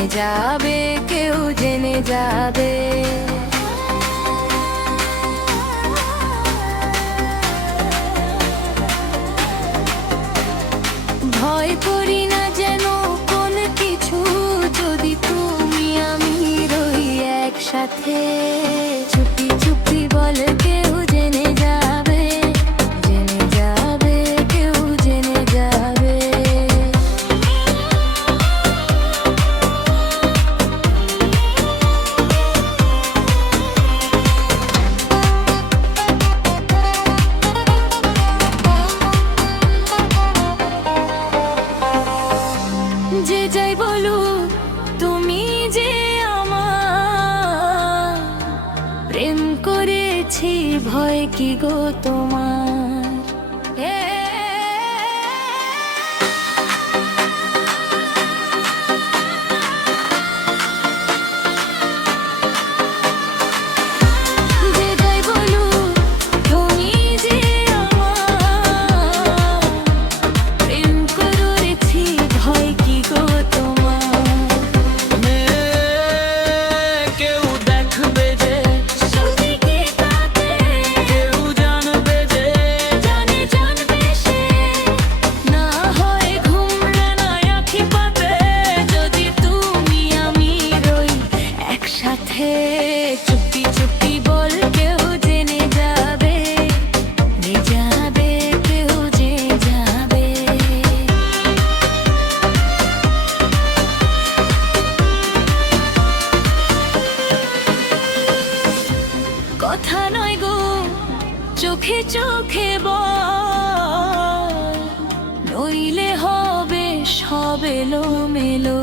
জেনে যাবে, কেউ জেনে যাবে। ভয় করি না যেন কোন কিছু, যদি তুমি আমি রই একসাথে। চুপি চুপি বল কেউ জেনে যাবে, জেনে যাবে, কেউ জেনে যাবে। যে যাই বলুক তুমি যে আমার, প্রেম করেছি ভয় কি গো তোমার। যে যাই বলুক তুমি যে আমার, প্রেম করেছি ভয় কি গো তোমার। কেউ দেখবে যে, সুদিকে তাতে কেউ জানবে যে, জানে জানবে সে, না হয় ঘুমরে না আঁখি পাতে, যদি তুমি আমি রই একসাথে। চুপি চুপি বল কেউ জেনে যাবে, জেনে যাবে, কেউ জেনে যাবে। কথা নয় গো চোখে চোখে বল, নইলে হবে সব এলোমেলো।